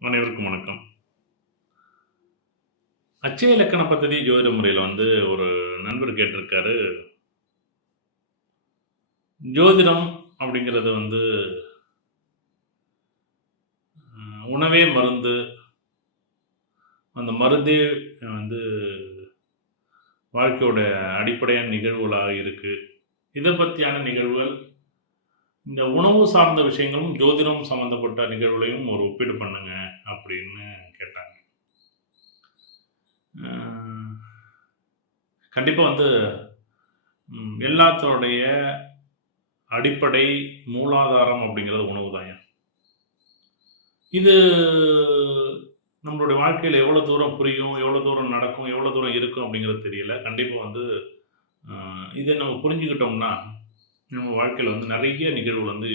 அனைவருக்கும் வணக்கம். அச்சய இலக்கண பദ്ധதி ஜோதிட முறையில ஒரு நண்பர் கேட்டிருக்காரு. ஜோதிடம் அப்படிங்கிறது உணவே மருந்து. அந்த மருந்தே வந்து வாழ்க்கையோட அடிப்படையான நிகழ்வுகளாக இருக்கு. இத பத்தியான நிகழ்வுகள், இந்த உணவு சார்ந்த விஷயங்களும், ஜோதிடம் சம்மந்தப்பட்ட நிகழ்வுகளையும் ஒரு ஒப்பீடு பண்ணுங்க அப்படின்னு கேட்டாங்க. அ கண்டிப்பா எல்லாத்தோடைய அடிப்படை மூலாதாரம் அப்படிங்கிறது உணவு தான்யா. இது நம்மளுடைய வாழ்க்கையில எவ்வளோ தூரம் புரியும், எவ்வளோ தூரம் நடக்கும், எவ்வளோ தூரம் இருக்கும் அப்படிங்கிறது தெரியல. கண்டிப்பா அ இத நம்ம புரிஞ்சுக்கிட்டோம்னா, நம்ம வாழ்க்கையில நெறைய நிகழ்வுகள்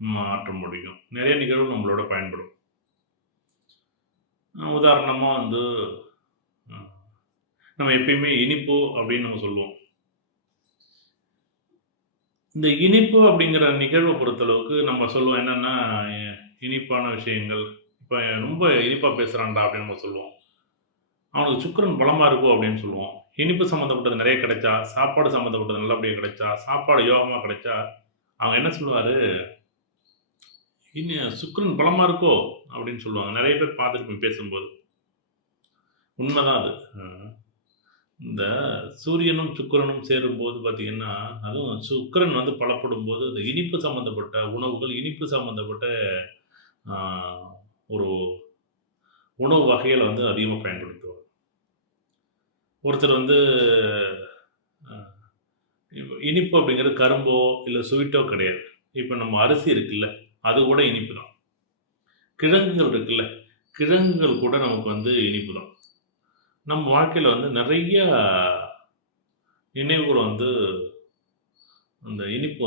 மாற்ற முடியும். நெறைய நிகழ்வு நம்மளோட பயன்படும். உதாரணமா அ நம்ம எப்பயுமே இனிப்பு அப்படின்னு நம்ம சொல்லுவோம். இந்த இனிப்பு அப்படிங்கிற நிகழ்வ பொறுத்தளவுக்கு நம்ம சொல்லுவோம் என்னன்னா, எ இனிப்பான விஷயங்கள், இப்ப ரொம்ப இனிப்பா பேசுறான்டா அப்படின்னு நம்ம சொல்லுவோம். அவனுக்கு சுக்கிரன் பலமா இருக்கும் அப்படின்னு சொல்லுவோம். இனிப்பு சம்மந்தப்பட்டது நெறைய கிடைச்சா, சாப்பாடு சம்மந்தப்பட்டது நல்லபடியா கிடைச்சா, சாப்பாடு யோகமா கிடைச்சா, அவங்க என்ன சொல்லுவாரு, சுக்கிரன் பலமா இருக்கோ அப்படின்னு சொல்லுவாங்க. நெறைய பேர் பார்த்துருப்பேன் பேசும்போது. உண்மதான் அது. அ இந்த சூரியனும், சுக்கிரனும் சேரும்போது பார்த்தீங்கன்னா, அதுவும் சுக்கிரன் பலப்படும்போது, இந்த இனிப்பு சம்மந்தப்பட்ட உணவுகள், இனிப்பு சம்மந்தப்பட்ட ஆ ஒரு உணவு வகைகள அதிகமா பயன்படுத்துவார். ஒருத்தர் அ இப்ப இனிப்பு அப்படிங்கிறது கரும்போ, இல்ல ஸ்வீட்டோ கிடையாது. இப்ப நம்ம அரிசி இருக்குல்ல, அது கூட இனிப்பு தான். கிழங்குகள் இருக்குல்ல, கிழங்குகள் கூட நமக்கு இனிப்பு தான். நம்ம வாழ்க்கையில நெறைய நினைவுகள அந்த இனிப்பு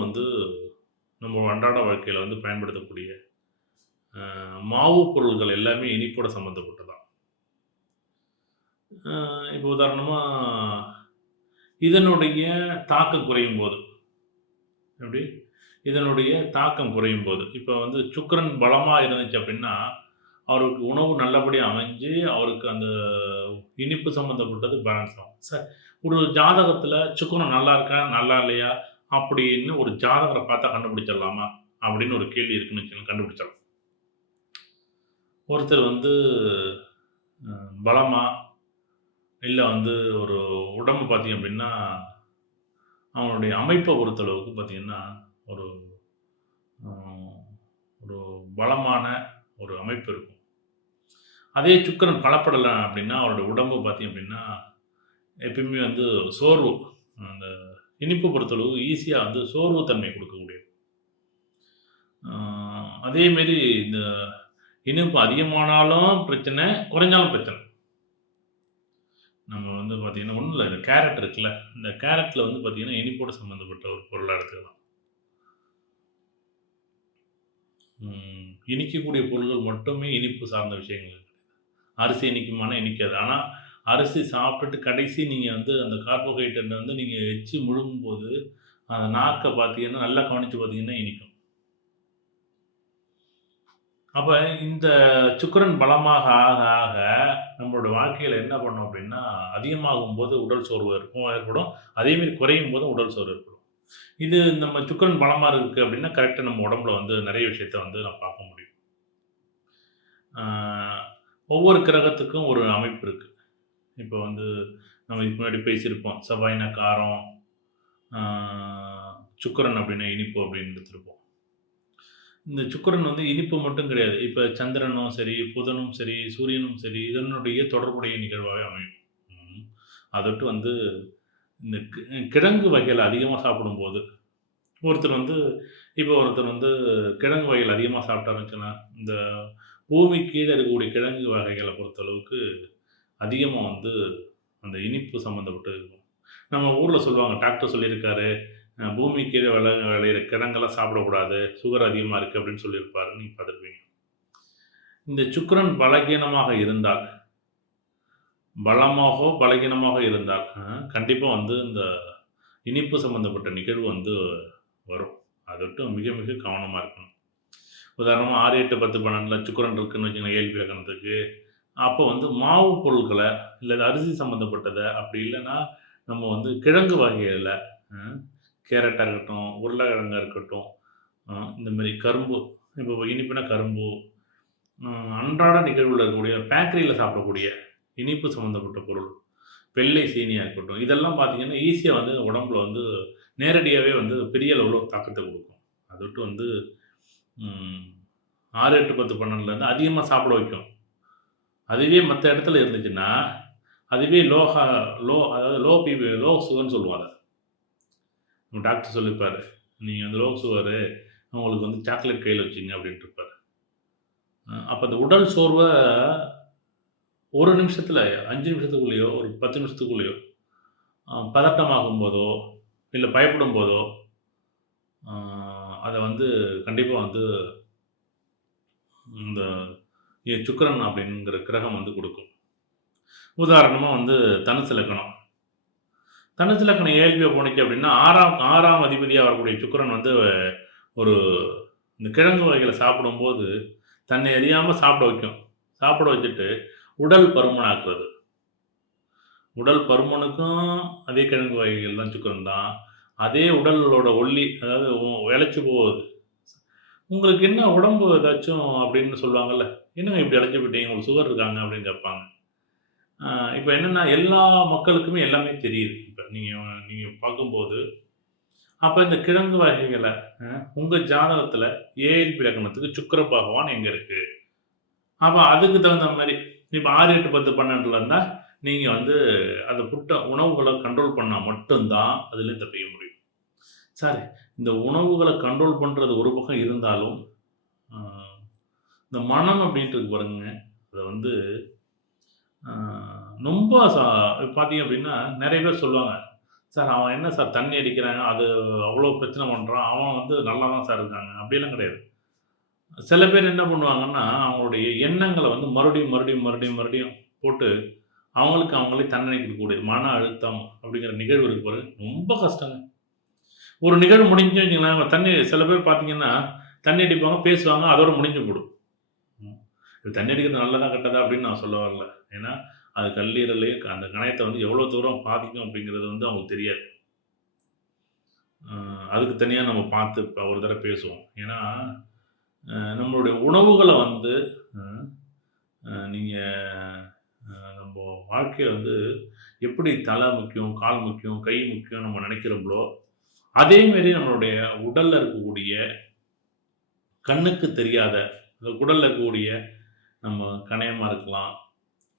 நம்ம அன்றாட வாழ்க்கையில பயன்படுத்தக்கூடிய மாவு பொருள்கள் எல்லாமே இனிப்போட சம்மந்தப்பட்டது தான். இப்போ உதாரணமா, இதனுடைய தாக்கம் குறையும்போது எப்படி? இதனுடைய தாக்கம் குறையும்போது, இப்ப சுக்கிரன் பலமா இருந்துச்சு அப்படின்னா, அவருக்கு உணவு நல்லபடியா அமைஞ்சு, அவருக்கு அந்த இனிப்பு சம்மந்தப்பட்டது பேலன்ஸ் ஆகும். ஒரு ஜாதகத்தில சுக்கிரன் நல்லா இருக்கா? நல்லா இல்லையா? அப்படின்னு ஒரு ஜாதகர பார்த்தா கண்டுபிடிச்சிடலாமா? அப்படின்னு ஒரு கேள்வி இருக்குன்னு வச்சுக்கோங்க, கண்டுபிடிச்சிடலாம். ஒருத்தர் பலமா, இல்ல ஒரு உடம்பு பார்த்தீங்க அப்படின்னா, அவனுடைய அமைப்ப பொறுத்தளவுக்கு பார்த்தீங்கன்னா, ஒரு அ ஒரு பலமான ஒரு அமைப்பு இருக்கும். அதே சுக்கிரன் பலப்படல அப்படின்னா, அவருடைய உடம்பு பார்த்தீங்க அப்படின்னா, எப்பயுமே சோர்வு. அந்த இனிப்பு பொறுத்தளவு ஈஸியா சோர்வு தன்மை குடுக்கக்கூடியது. அ அதேமாரி இந்த இனிப்பு அதிகமானாலும் பிரச்சனை, குறைஞ்சாலும் பிரச்சனை. நம்ம பார்த்தீங்கன்னா, ஒண்ணும் இல்ல. இந்த கேரட் இருக்குல்ல, இந்த கேரட்ல பார்த்தீங்கன்னா, இனிப்போட சம்மந்தப்பட்ட ஒரு பொருளா எடுத்துக்கலாம். இனிக்கக்கூடிய பொருள்கள் மட்டுமே இனிப்பு சார்ந்த விஷயங்கள். அரிசி இனிக்குமானா இனிக்காது. ஆனா, அரிசி சாப்பிட்டுட்டு கடைசி நீங்க அந்த கார்போஹைட்ரேட்ட நீங்க எச்சு முழுங்கும்போது, அந்த நாக்க பார்த்தீங்கன்னா, நல்லா கவனிச்சு பார்த்தீங்கன்னா இனிக்கும். அப்ப இந்த சுக்கிரன் பலமாக ஆக, நம்மளோட வாழ்க்கையில என்ன பண்ணும் அப்டின்னா, அதிகமாகும்போது உடல் சோர்வு ஏற்படும். அதேமாரி குறையும்போது உடல் சோர்வு ஏற்படும். இது நம்ம சுக்கிரன் பலமா இருக்கு அப்டின்னா, கரெக்ட்டா நம்ம உடம்புல நெறைய விஷயத்த நம்ம பார்க்க முடியும். ஆ ஒவ்வொரு கிரகத்துக்கும் ஒரு அமைப்பு இருக்கு. இப்ப நம்ம இதுக்கு முன்னாடி பேசியிருப்போம். செவ்வாய்னா காரம், ஆ சுக்கிரன் அப்டின்னா இனிப்பு அப்டின்னு எடுத்திருப்போம். இந்த சுக்கிரன் இனிப்பு மட்டும் கிடையாது. இப்ப சந்திரனும் சரி, புதனும் சரி, சூரியனும் சரி, இதனுடைய தொடர்புடைய நிகழ்வாவே அமையும். ம். அதட்டு இந்த கிழங்கு வகைகள அதிகமா சாப்பிடும்போது, ஒருத்தர் இப்போ ஒருத்தர் கிழங்கு வகைகள் அதிகமா சாப்பிட்டாருன்னு வச்சுக்கங்களேன், இந்த பூமி கீழ இருக்கக்கூடிய கிழங்கு வகைகள பொறுத்தளவுக்கு அதிகமா அந்த இனிப்பு சம்மந்தப்பட்டது இருக்கும். நம்ம ஊர்ல சொல்லுவாங்க, டாக்டர் சொல்லியிருக்காரு, பூமி கீழ விளையிற கிழங்கெல்லாம் சாப்பிடக்கூடாது. சுகர் அதிகமா இருக்கு அப்படின்னு சொல்லியிருப்பாருன்னு நீங்க பார்த்துருப்பீங்க. இந்த சுக்கிரன் பலகீனமாக இருந்தால், பலமாகவோ, பலகீனமாக இருந்தால், கண்டிப்பா இந்த இனிப்பு சம்மந்தப்பட்ட நிகழ்வு வரும். அது மட்டும் மிக, மிக கவனமா இருக்கணும். உதாரணமா 6, 8, 10, 12ல சுக்கிரன் இருக்குன்னு வச்சுக்கோங்களேன் ஏழ்பி லக்னத்துக்கு. அப்போ வந்து மாவு பொருட்கள, இல்ல அரிசி சம்மந்தப்பட்டத, அப்படி இல்லன்னா நம்ம வந்து கிழங்கு வகைகள, அ கேரட்டா இருக்கட்டும், உருளைக்கிழங்கா இருக்கட்டும், இந்த மாரி கரும்பு, இப்போ இனிப்புனா கரும்பு, அன்றாட நிகழ்வுல இருக்கக்கூடிய பேக்கரியில சாப்பிடக்கூடிய இனிப்பு சம்மந்தப்பட்ட பொருள், வெள்ளை சீனியா இருக்கட்டும், இதெல்லாம் பார்த்தீங்கன்னா, ஈஸியா வந்து உடம்புல வந்து நேரடியாவே வந்து பெரிய அளவுல ஒரு தாக்கத்த குடுக்கும். அது விட்டு வந்து ம் 6, 8, 10, 12லேருந்து அதிகமா சாப்பிட வைக்கும். அதுவே மத்த இடத்துல இருந்துச்சுன்னா, அதுவே அதாவது லோ சுகர்ன்னு சொல்லுவாங்க. நம்ம டாக்டர் சொல்லியிருப்பாரு. நீங்க வந்து லோ சுகரு, உங்களுக்கு வந்து சாக்லேட் கையில வச்சுக்கங்க அப்படின்ட்டுருப்பாரு. அப்ப அந்த உடல் சோர்வ 1 நிமிஷத்துல, 5 நிமிஷத்துக்குள்ளேயோ, ஒரு 10 நிமிஷத்துக்குள்ளேயோ, பதட்டமாகும்போதோ, இல்ல பயப்படும்போதோ, அ அத வந்து கண்டிப்பா வந்து இந்த சுக்கிரன் அப்படிங்கிற கிரகம் வந்து குடுக்கும். உதாரணமா வந்து தனுசு லக்னம். தனுசு லக்னம் இயல்பா போணுச்சு அப்படின்னா, 6ஆம் அதிபதியா வரக்கூடிய சுக்கிரன் வந்து ஒரு இந்த கிழங்கு வகைகள சாப்பிடும்போது, தன்னை அறியாம சாப்பிட வைக்கும். சாப்பிட வச்சுட்டு, உடல் பருமனாக்குறது. உடல் பருமனுக்கும் அதே கிழங்கு வகைகள் தான் சுக்கிரன் தான். அதே உடலோட ஒல்லி, அதாவது இளைச்சு போகுது. உங்களுக்கு என்ன உடம்பு ஏதாச்சும் அப்படின்னு சொல்லுவாங்கல்ல. "என்னங்க இப்படி இளைச்சு போயிட்டீங்க? உங்களுக்கு சுகர் இருக்காங்க?" அப்படின்னு கேட்பாங்க. அ இப்ப என்னன்னா, எல்லா மக்களுக்குமே எல்லாமே தெரியுது. இப்ப நீங்க நீங்க பார்க்கும்போது, அப்ப இந்த கிழங்கு வகைகள உங்க ஜாதகத்துல ஏஎல்பி லக்னத்துக்கு சுக்கிர பகவான் எங்க இருக்கு? அப்ப அதுக்கு தகுந்த மாரி, இப்ப 6, 8, 10, 12ல இருந்தா, நீங்க வந்து அந்த உணவுகள கண்ட்ரோல் பண்ணா மட்டும் தான் அதிலிருந்து தப்பிக்க முடியும். சார், இந்த உணவுகள கண்ட்ரோல் பண்றது ஒரு பக்கம் இருந்தாலும், அ இந்த மனம் அப்படின்ட்டு இருக்கு பாருங்கங்க. அத வந்து அ ரொம்ப பார்த்தீங்க அப்படின்னா, நெறைய பேர் சொல்லுவாங்க. சார் அவன் என்ன சார் தண்ணி அடிக்கிறான், அது அவ்வளோ பிரச்சனை பண்றான். அவன் வந்து நல்லா தான் சார் இருக்காங்க. அப்படிலாம் கிடையாது. சில பேர் என்ன பண்ணுவாங்கன்னா, அவங்களுடைய எண்ணங்கள வந்து மறுபடியும் போட்டு, அவங்களுக்கு அவங்களே தண்டனை குடுக்கக்கூடிய மன அழுத்தம் அப்படிங்கிற நிகழ்வு இருக்கு பாருங்க. ரொம்ப கஷ்டங்க. ஒரு நிகழ்வு முடிஞ்சுச்சுன்னு வச்சுக்கங்களேன், சில பேர் பார்த்தீங்கன்னா, தண்ணி அடிப்பாங்க, பேசுவாங்க, அதோட முடிஞ்சு போடும். ம். இது தண்ணி அடிக்கிறது நல்லதா, கெட்டதா அப்படின்னு நான் சொல்ல வரல. ஏன்னா, அது கல்லீரலையும் அந்த கணையத்த வந்து எவ்வளோ தூரம் பாதிக்கும் அப்படிங்கிறது வந்து அவங்களுக்கு தெரியாது. அ அதுக்கு தனியா நம்ம பார்த்து ஒரு தடவ பேசுவோம். ஏன்னா, நம்மளுடைய உணவுகள வந்து அ நீங்க நம்ப வாழ்க்கையில வந்து எப்படி தலை முக்கியம், கால் முக்கியம், கை முக்கியம் நம்ம நெனைக்கிறோங்களோ, அதே மாரி நம்மளுடைய உடல்ல இருக்கக்கூடிய கண்ணுக்கு தெரியாத, உடல்ல இருக்கக்கூடிய நம்ம கணையமா இருக்கலாம்,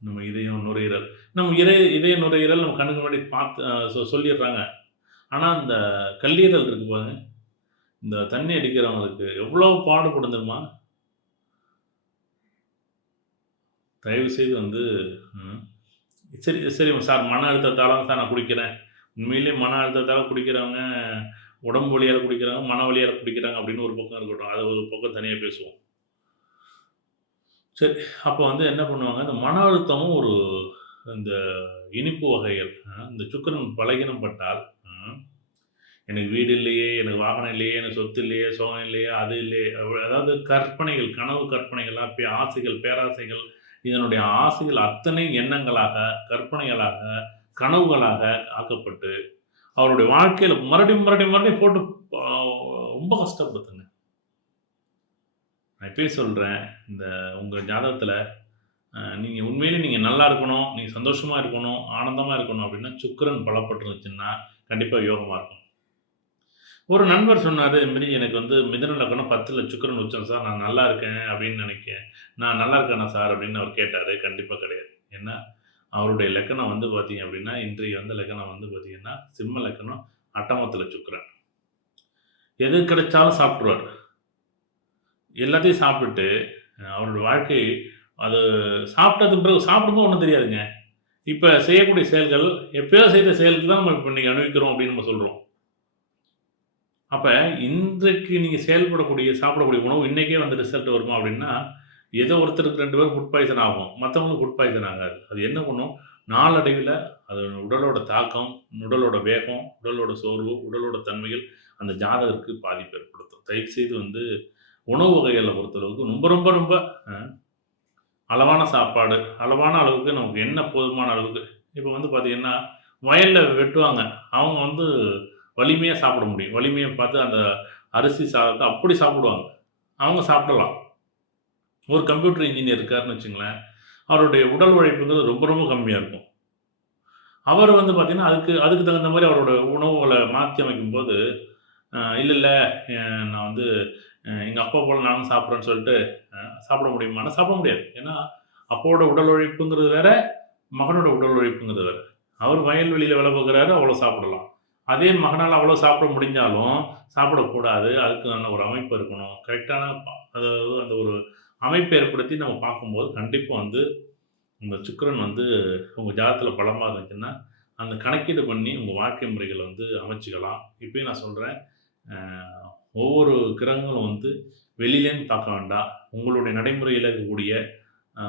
நம்ம இதயம், நுரையீரல். நம்ம இதய, நுரையீரல் நம்ம கண்ணுக்கு முன்னாடி பார்த்து சொல்லிர்றாங்க. ஆனா, அந்த கல்லீரல் இருக்கு பாருங்க, இந்த தண்ணி அடிக்கிறவங்களுக்கு எவ்வளோ பாடுபடும் தெரியுமா? தயவு செய்து வந்து ம். சரி சார், மன அழுத்தத்தால தான் சார் நான் குடிக்கிறேன். உண்மையிலேயே மன அழுத்தத்தால குடிக்கிறவங்க, உடம்பு வலியால குடிக்கிறவங்க, மன வலியால குடிக்கிறாங்க அப்படின்னு ஒரு பக்கம் இருக்கட்டும். அத ஒரு பக்கம் தனியா பேசுவோம். சரி, அப்ப வந்து என்ன பண்ணுவாங்க, இந்த மன அழுத்தமும் ஒரு இந்த இனிப்பு வகைகள், இந்த சுக்கிரன் பலகீனம் பட்டால், எனக்கு வீடு இல்லையே, எனக்கு வாகனம் இல்லையே, எனக்கு சொத்து இல்லையே, சுகம் இல்லையே, அது இல்லையே, அதாவது கற்பனைகள், கனவு கற்பனைகள்லாம் ஆசைகள், பேராசைகள், இதனுடைய ஆசைகள் அத்தனை எண்ணங்களாக, கற்பனைகளாக, கனவுகளாக ஆக்கப்பட்டு, அவருடைய வாழ்க்கையில மறுபடியும் போட்டு அ ரொம்ப கஷ்டப்படுத்துங்க. நான் இப்பயே சொல்றேன், இந்த உங்க ஜாதகத்துல நீங்க உண்மையிலே நீங்க நல்லா இருக்கணும், நீங்க சந்தோஷமா இருக்கணும், ஆனந்தமா இருக்கணும் அப்டின்னா, சுக்கிரன் பலப்பட்டுருந்துச்சுன்னா, கண்டிப்பா யோகமா இருக்கும். ஒரு நண்பர் சொன்னாரு, "இது மாரி எனக்கு வந்து மிதுன லக்னம் 10ல சுக்கிரன் உச்சம் சார். நான் நல்லா இருக்கேன் அப்படின்னு நினைக்கிறேன். நான் நல்லா இருக்கேனா சார்?" அப்படின்னு அவர் கேட்டாரு. கண்டிப்பா கிடையாது. ஏன்னா, அவருடைய லக்னம் வந்து பார்த்தீங்க அப்படின்னா, இன்றைய வந்து லக்னம் வந்து பார்த்தீங்கன்னா, சிம்ம லக்னம், அட்டமத்தில சுக்கிரன். எது கிடைச்சாலும் சாப்ட்டுருவாரு. எல்லாத்தையும் சாப்பிட்டுட்டு, அவருடைய வாழ்க்கை அது சாப்பிட்டதுக்கு பிறகு சாப்பிடும்போது ஒண்ணும் தெரியாதுங்க. இப்ப செய்யக்கூடிய செயல்கள், எப்பயோ செய்த செயலுக்கு தான் நம்ம இப்ப இன்னைக்கு அனுபவிக்கிறோம் அப்படின்னு நம்ம சொல்றோம். அப்ப இன்றைக்கு நீங்க சாப்பிடக்கூடிய உணவு இன்னைக்கே வந்து ரிசல்ட் வருமா அப்படின்னா, ஏதோ ஒருத்தருக்கு 2 பேருக்கு ஃபுட் பாய்சன் ஆகும். மத்தவங்களுக்கு ஃபுட் பாய்சன் ஆகாது. அது என்ன பண்ணும், நாளடைவில அது உடலோட தாக்கம், உடலோட வேகம், உடலோட சோர்வு, உடலோட தன்மைகள் அந்த ஜாதகருக்கு பாதிப்பு ஏற்படுத்தும். தயவுசெய்து வந்து உணவு வகைகள பொறுத்தளவுக்கு ரொம்ப ரொம்ப ரொம்ப அ அளவான சாப்பாடு, அளவான அளவுக்கு நமக்கு என்ன போதுமான அளவுக்கு இப்போ வந்து பார்த்தீங்கன்னா, வயல்ல வெட்டுவாங்க. அவங்க வந்து வலிமையா சாப்பிட முடியும். வலிமைய பார்த்து அந்த அரிசி சாதத்த அப்படி சாப்பிடுவாங்க. அவங்க சாப்பிடலாம். ஒரு கம்ப்யூட்டர் இன்ஜினியர் இருக்காருன்னு வச்சுங்களேன், அவருடைய உடல் உழைப்புங்கிறது ரொம்ப ரொம்ப கம்மியா இருக்கும். அவர் வந்து பார்த்தீங்கன்னா, அதுக்கு அதுக்கு தகுந்த மாரி அவரோட உணவுகள மாத்தி அமைக்கும்போது, இல்ல, இல்ல நான் வந்து எங்க அப்பா போல நானும் சாப்பிடுறேன்னு சொல்லிட்டு சாப்பிட முடியுமான்னா, சாப்பிட முடியாது. ஏன்னா, அப்பாவோட உடல் உழைப்புங்கிறது வேற, மகனோட உடல் உழைப்புங்கிறது வேற. அவர் வயல்வெளியில வேலை பார்க்குறாரு, அவ்வளோ சாப்பிடலாம். அதே மகனால அவ்வளோ சாப்பிட முடிஞ்சாலும், சாப்பிடக்கூடாது. அதுக்கான ஒரு அமைப்பு இருக்கணும். கரெக்ட்டான அதாவது அந்த ஒரு அமைப்ப ஏற்படுத்தி நம்ம பார்க்கும்போது, கண்டிப்பா வந்து இந்த சுக்கிரன் வந்து உங்க ஜாதகத்தில பலமா இருந்துச்சுன்னா, அந்த கணக்கீடு பண்ணி உங்க வாழ்க்கை முறைகள வந்து அமைச்சுக்கலாம். இப்பயும் நான் சொல்றேன், அ ஒவ்வொரு கிரகங்களும் வந்து வெளியிலேருந்து பார்க்க வேண்டாம். உங்களுடைய நடைமுறையில இருக்கக்கூடிய, அ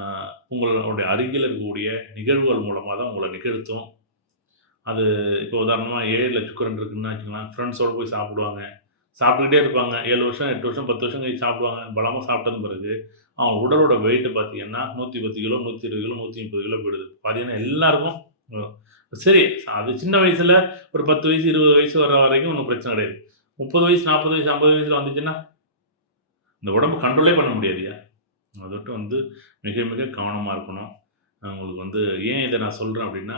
உங்களுடைய அருகில இருக்கக்கூடிய நிகழ்வுகள் மூலமா தான் உங்கள நிகழ்த்தும். அது இப்போ உதாரணமா 7ல சுக்கிரன் இருக்குன்னு வச்சுக்கங்களேன், ஃப்ரெண்ட்ஸோட போய் சாப்பிடுவாங்க. சாப்பிட்டுக்கிட்டே இருப்பாங்க. 7 வருஷம், 8 வருஷம், 10 வருஷம் கழிச்சு சாப்பிடுவாங்க. பலமா சாப்பிட்டதுக்கு பிறகு, அவங்க உடலோட வெயிட் பார்த்தீங்கன்னா, 110 கிலோ, 120 கிலோ, 130 கிலோ போயிடுது. பார்த்தீங்கன்னா எல்லாருக்கும் சரி, அது சின்ன வயசுல ஒரு 10 வயசு, 20 வயசு வர வரைக்கும் ஒண்ணும் பிரச்சனை கிடையாது. 30 வயசு, 40 வயசு, 50 வயசுல வந்துச்சுன்னா, இந்த உடம்பு கண்ட்ரோலே பண்ண முடியாதுய்யா. அதோட்ட வந்து மிக, மிக கவனமா இருக்கணும். உங்களுக்கு வந்து ஏன் இத நான் சொல்றேன் அப்டின்னா,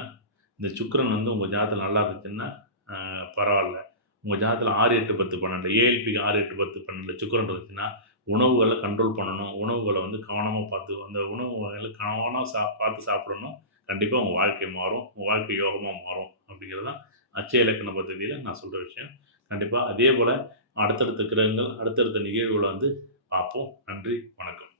இந்த சுக்கிரன் வந்து உங்க ஜாதகத்துல நல்லா இருந்துச்சுன்னா, பரவால்ல. உங்க ஜாதகத்துல 6, 8, 10, 12 ஏஎல்பிக்கு 6, 8, 10, 12 சுக்கிரன் இருந்துச்சுன்னா, உணவுகள கண்ட்ரோல் பண்ணணும். உணவுகள வந்து கவனமா பார்த்து அந்த உணவு வகைகள கவனமா பார்த்து சாப்பிடணும். கண்டிப்பா உங்க வாழ்க்கை மாறும். உங்க வாழ்க்கை யோகமா மாறும். அப்படிங்கிறது தான் அட்சய இலக்கண பദ്ധதியில நான் சொல்ற விஷயம். கண்டிப்பா அதே போல அடுத்தடுத்த கிரகங்கள், அடுத்தடுத்த நிகழ்வுகள வந்து பார்ப்போம். நன்றி, வணக்கம்.